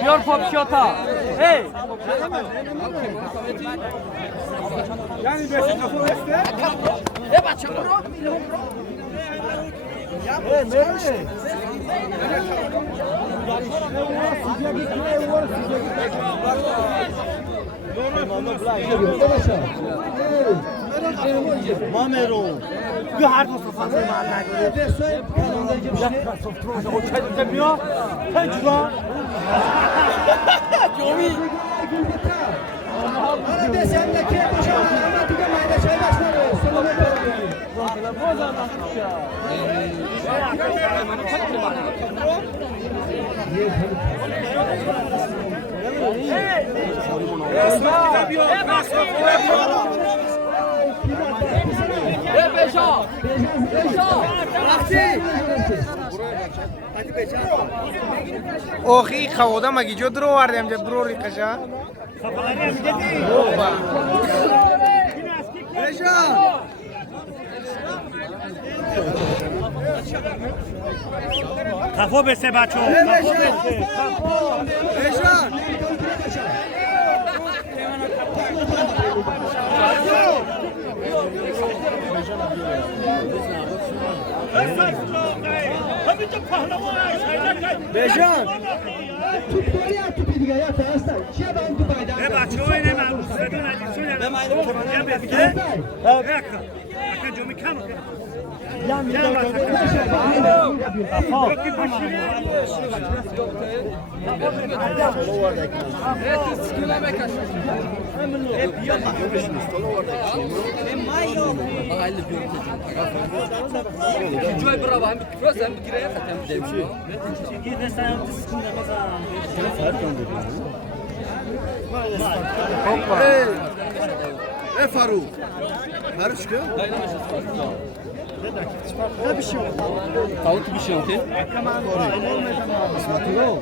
بیار پاپشاتا هی یعنی بشه کفو بسته بچه برو ما مرو بیا هر دو صفحه من نگیره بیا تجربه جومی اوخی خواهده مگی جو درو وردیم جد برو ریقشا کفو بسته بچه کفو بسته بجان توپی دیگه یا هستن چه با اون تو پایدار به بچه‌ها اینه من بدون ادیسون به من تو بگه اکا جو میکنم یا جوی برا با هم بکروز هم بگیره ختم بدیم فاروق فاروق که Tavuk bir şey yok. اسمه تو